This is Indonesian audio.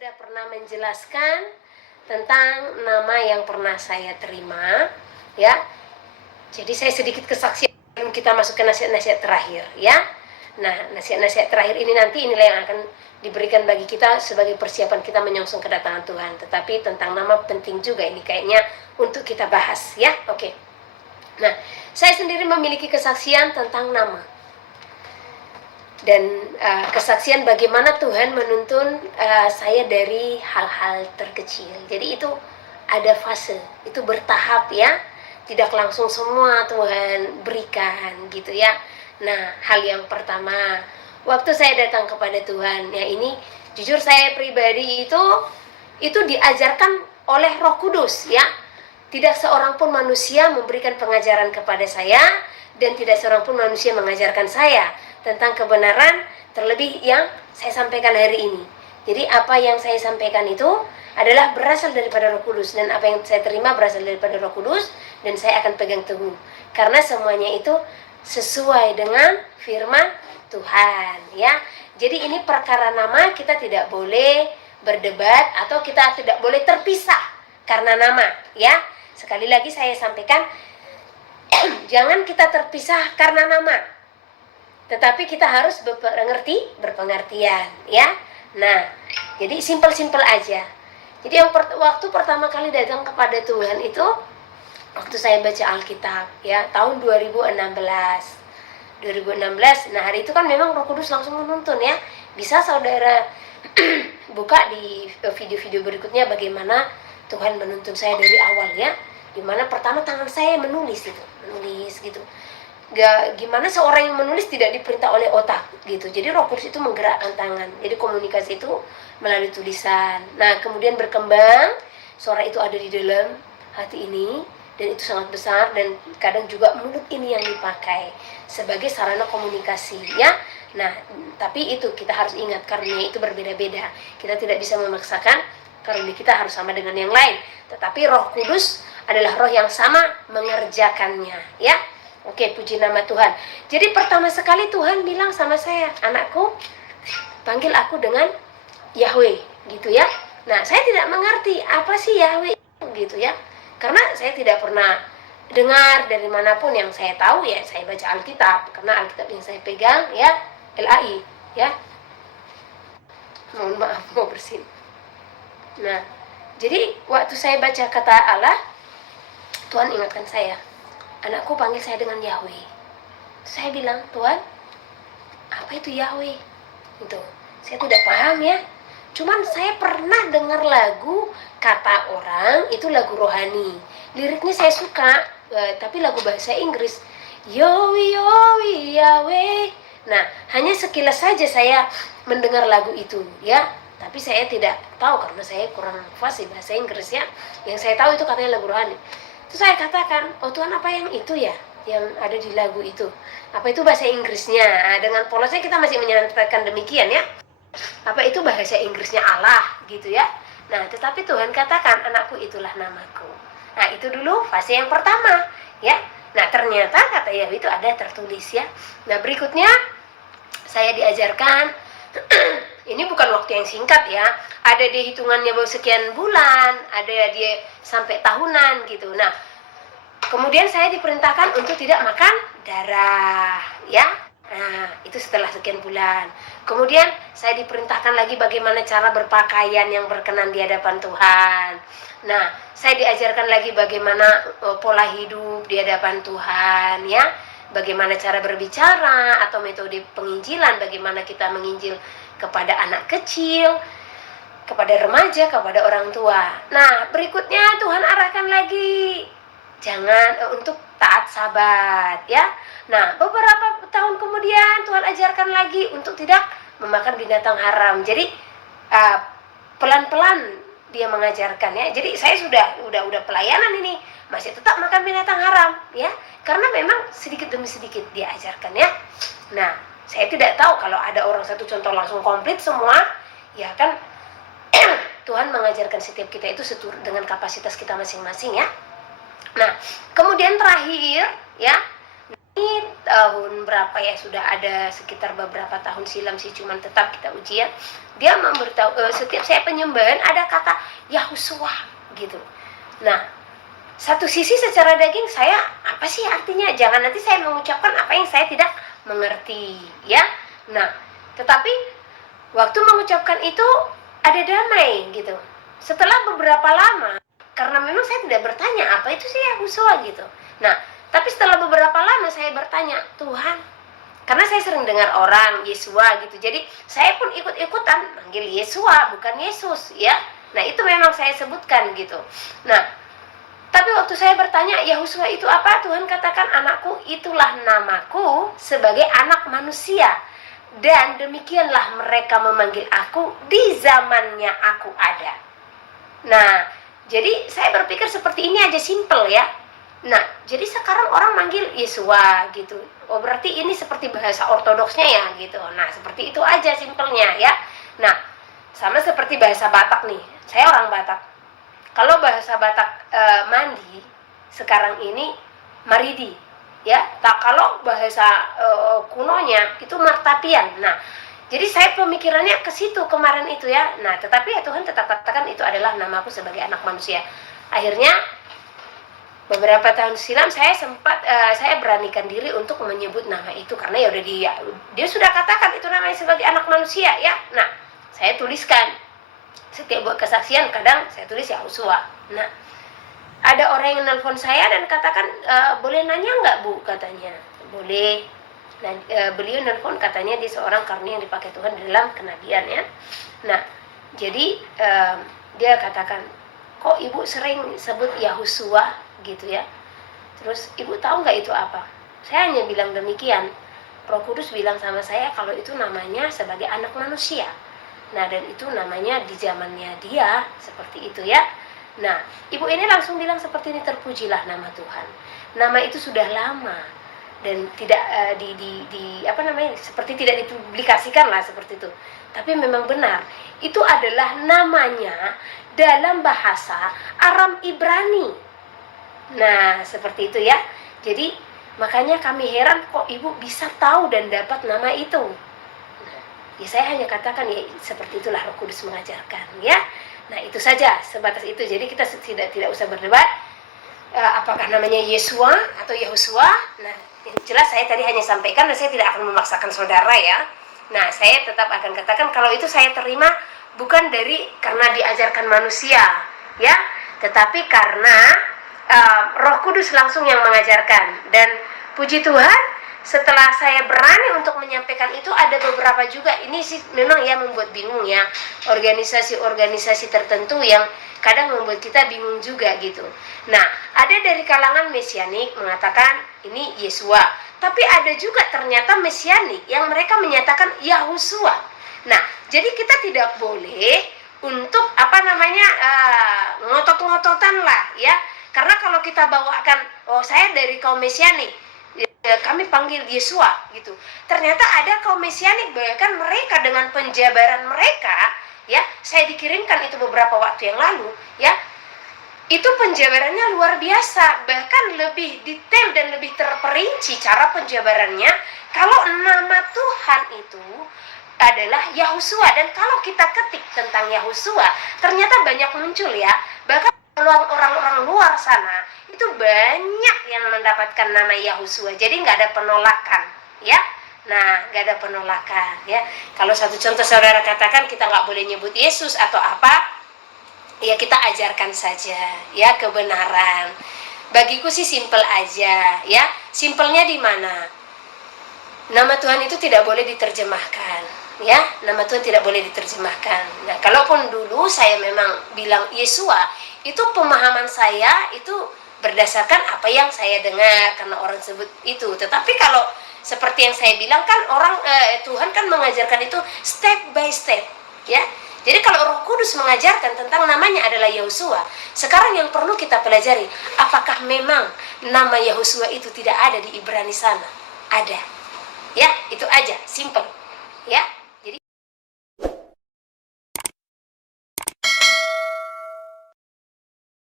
sudah pernah menjelaskan tentang nama yang pernah saya terima, ya. Jadi saya sedikit kesaksian sebelum kita masuk ke nasihat-nasihat terakhir, ya. Nah, nasihat-nasihat terakhir ini nanti inilah yang akan diberikan bagi kita sebagai persiapan kita menyongsong kedatangan Tuhan. Tetapi tentang nama penting juga ini kayaknya untuk kita bahas, ya. Oke. Nah, saya sendiri memiliki kesaksian tentang nama. Dan kesaksian bagaimana Tuhan menuntun saya dari hal-hal terkecil. Jadi itu ada fase, itu bertahap, ya. Tidak langsung semua Tuhan berikan gitu, ya. Nah, hal yang pertama, waktu saya datang kepada Tuhan, ya, ini jujur saya pribadi itu diajarkan oleh Roh Kudus, ya. Tidak seorang pun manusia memberikan pengajaran kepada saya, dan tidak seorang pun manusia mengajarkan saya tentang kebenaran terlebih yang saya sampaikan hari ini. Jadi apa yang saya sampaikan itu adalah berasal daripada Roh Kudus, dan apa yang saya terima berasal daripada Roh Kudus, dan saya akan pegang teguh karena semuanya itu sesuai dengan firman Tuhan, ya. Jadi ini perkara nama kita tidak boleh berdebat atau kita tidak boleh terpisah karena nama, ya. Sekali lagi saya sampaikan, jangan kita terpisah karena nama, tetapi kita harus berpengertian, ya. Nah, jadi simpel-simpel aja. Jadi waktu pertama kali datang kepada Tuhan itu waktu saya baca Alkitab, ya, tahun 2016. Nah, hari itu kan memang Roh Kudus langsung menuntun, ya. Bisa saudara buka di video-video berikutnya bagaimana Tuhan menuntun saya dari awal, ya. Dimana pertama tangan saya menulis gitu. Gimana seorang yang menulis tidak diperintah oleh otak gitu. Jadi Roh Kudus itu menggerakkan tangan. Jadi komunikasi itu melalui tulisan. Nah, kemudian berkembang, suara itu ada di dalam hati ini, dan itu sangat besar, dan kadang juga mulut ini yang dipakai sebagai sarana komunikasi, ya. Nah, tapi itu kita harus ingat karunia itu berbeda-beda. Kita tidak bisa memaksakan karunia kita harus sama dengan yang lain. Tetapi Roh Kudus adalah roh yang sama mengerjakannya, ya. Oke, puji nama Tuhan. Jadi pertama sekali Tuhan bilang sama saya, anakku, panggil aku dengan Yahweh, gitu, ya. Nah, saya tidak mengerti apa sih Yahweh, gitu, ya. Karena saya tidak pernah dengar dari manapun. Yang saya tahu, ya, saya baca Alkitab, karena Alkitab yang saya pegang, ya, LAI, ya. Mohon maaf, mau bersin. Nah, jadi waktu saya baca kata Allah, Tuhan ingatkan saya, anakku, panggil saya dengan Yahweh. Saya bilang, Tuhan, apa itu Yahweh? Itu saya tidak paham, ya. Cuman saya pernah dengar lagu, kata orang itu lagu rohani. Liriknya saya suka, tapi lagu bahasa Inggris. Yahweh, Yahweh, Yahweh. Nah, hanya sekilas saja saya mendengar lagu itu, ya. Tapi saya tidak tahu karena saya kurang fasih bahasa Inggris, ya. Yang saya tahu itu katanya lagu rohani. Terus saya katakan, oh Tuhan, apa yang itu, ya, yang ada di lagu itu? Apa itu bahasa Inggrisnya? Nah, dengan polosnya kita masih menyampaikan demikian, ya. Apa itu bahasa Inggrisnya Allah, gitu, ya. Nah, tetapi Tuhan katakan, anakku, itulah namaku. Nah, itu dulu fase yang pertama, ya. Nah, ternyata kata Yahweh itu ada tertulis, ya. Nah, berikutnya saya diajarkan ini bukan waktu yang singkat, ya. Ada dia hitungannya bahwa sekian bulan, ada dia sampai tahunan gitu. Nah, kemudian saya diperintahkan untuk tidak makan darah, ya. Nah, itu setelah sekian bulan. Kemudian saya diperintahkan lagi bagaimana cara berpakaian yang berkenan di hadapan Tuhan. Nah, saya diajarkan lagi bagaimana pola hidup di hadapan Tuhan, ya. Bagaimana cara berbicara atau metode penginjilan, bagaimana kita menginjil kepada anak kecil, kepada remaja, kepada orang tua. Nah, berikutnya Tuhan arahkan lagi, jangan untuk taat Sabat, ya. Nah, beberapa tahun kemudian Tuhan ajarkan lagi untuk tidak memakan binatang haram. Jadi pelan-pelan dia mengajarkan, ya. Jadi saya udah pelayanan ini masih tetap makan binatang haram, ya. Karena memang sedikit demi sedikit dia ajarkan, ya. Nah, saya tidak tahu kalau ada orang satu contoh langsung komplit semua, ya kan. Tuhan mengajarkan setiap kita itu seturut dengan kapasitas kita masing-masing, ya. Nah, kemudian terakhir, ya, ini tahun berapa ya, sudah ada sekitar beberapa tahun silam sih, cuman tetap kita ujian. Dia memberitahu setiap saya penyembahan ada kata Yahusua gitu. Nah, satu sisi secara daging saya, apa sih artinya? Jangan nanti saya mengucapkan apa yang saya tidak mengerti, ya. Nah, tetapi waktu mengucapkan itu ada damai gitu. Setelah beberapa lama, karena memang saya tidak bertanya apa itu sih Yahusua gitu. Nah, tapi setelah beberapa lama saya bertanya, Tuhan, karena saya sering dengar orang Yesua gitu, jadi saya pun ikut-ikutan manggil Yesua, bukan Yesus, ya. Nah, itu memang saya sebutkan gitu. Nah, tapi waktu saya bertanya, Yahusua itu apa? Tuhan katakan, anakku, itulah namaku sebagai anak manusia. Dan demikianlah mereka memanggil aku di zamannya aku ada. Nah, jadi saya berpikir seperti ini aja, simple ya. Nah, jadi sekarang orang manggil Yesua gitu. Oh, berarti ini seperti bahasa ortodoksnya ya gitu. Nah, seperti itu aja simpelnya ya. Nah, sama seperti bahasa Batak nih. Saya orang Batak. Kalau bahasa Batak mandi sekarang ini maridi ya. Tak, kalau bahasa kunonya itu martapian. Nah, jadi saya pemikirannya ke situ kemarin itu ya. Nah, tetapi ya Tuhan tetap katakan itu adalah namaku sebagai anak manusia. Akhirnya beberapa tahun silam saya sempat saya beranikan diri untuk menyebut nama itu, karena ya udah dia sudah katakan itu namanya sebagai anak manusia ya. Nah, saya tuliskan setiap buat kesaksian, kadang saya tulis Yahusua. Nah, ada orang yang nelpon saya dan katakan, boleh nanya nggak Bu, katanya. Boleh. Nah, beliau nelpon, katanya dia seorang karuni yang dipakai Tuhan dalam kenabian ya. Nah, jadi dia katakan, kok Ibu sering sebut Yahusua gitu ya. Terus Ibu tahu nggak itu apa? Saya hanya bilang demikian. Roh Kudus bilang sama saya kalau itu namanya sebagai anak manusia. Nah, dan itu namanya di zamannya dia seperti itu ya. Nah, Ibu ini langsung bilang seperti ini, terpujilah nama Tuhan. Nama itu sudah lama dan tidak apa namanya, seperti tidak dipublikasikan lah seperti itu. Tapi memang benar, itu adalah namanya dalam bahasa Aram Ibrani. Nah, seperti itu ya. Jadi makanya kami heran kok Ibu bisa tahu dan dapat nama itu. Nah, ya saya hanya katakan ya seperti itulah Roh Kudus mengajarkan ya. Nah, itu saja, sebatas itu. Jadi kita tidak usah berdebat apakah namanya Yesua atau Yahusua. Nah, yang jelas saya tadi hanya sampaikan dan saya tidak akan memaksakan saudara ya. Nah, saya tetap akan katakan kalau itu saya terima bukan karena diajarkan manusia ya, tetapi karena Roh Kudus langsung yang mengajarkan. Dan puji Tuhan, setelah saya berani untuk menyampaikan itu, ada beberapa juga, ini sih memang ya membuat bingung ya, organisasi-organisasi tertentu yang kadang membuat kita bingung juga gitu. Nah, ada dari kalangan mesianik mengatakan ini Yesua, tapi ada juga ternyata mesianik yang mereka menyatakan Yahusua. Nah, jadi kita tidak boleh untuk apa namanya ngotot-ngototan lah ya. Karena kalau kita bawakan, oh saya dari kaum mesianik, kami panggil Yesua gitu. Ternyata ada kaum mesianik, bahkan mereka dengan penjabaran mereka, ya, saya dikirimkan itu beberapa waktu yang lalu, ya, itu penjabarannya luar biasa, bahkan lebih detail dan lebih terperinci cara penjabarannya. Kalau nama Tuhan itu adalah Yahusua, dan kalau kita ketik tentang Yahusua, ternyata banyak muncul ya, bahkan orang-orang luar sana itu banyak yang mendapatkan nama Yahusua, jadi nggak ada penolakan ya. Nah, nggak ada penolakan ya. Kalau satu contoh saudara katakan kita nggak boleh nyebut Yesus atau apa, ya kita ajarkan saja ya kebenaran. Bagiku sih simple aja ya. Simpelnya di mana? Nama Tuhan itu tidak boleh diterjemahkan ya. Nama Tuhan tidak boleh diterjemahkan. Nah, kalaupun dulu saya memang bilang Yesua, itu pemahaman saya itu berdasarkan apa yang saya dengar karena orang sebut itu. Tetapi kalau seperti yang saya bilang kan Tuhan kan mengajarkan itu step by step ya. Jadi kalau Roh Kudus mengajarkan tentang namanya adalah Yahusua, sekarang yang perlu kita pelajari, apakah memang nama Yahusua itu tidak ada di Ibrani sana? Ada. Ya, itu aja, simple. Ya.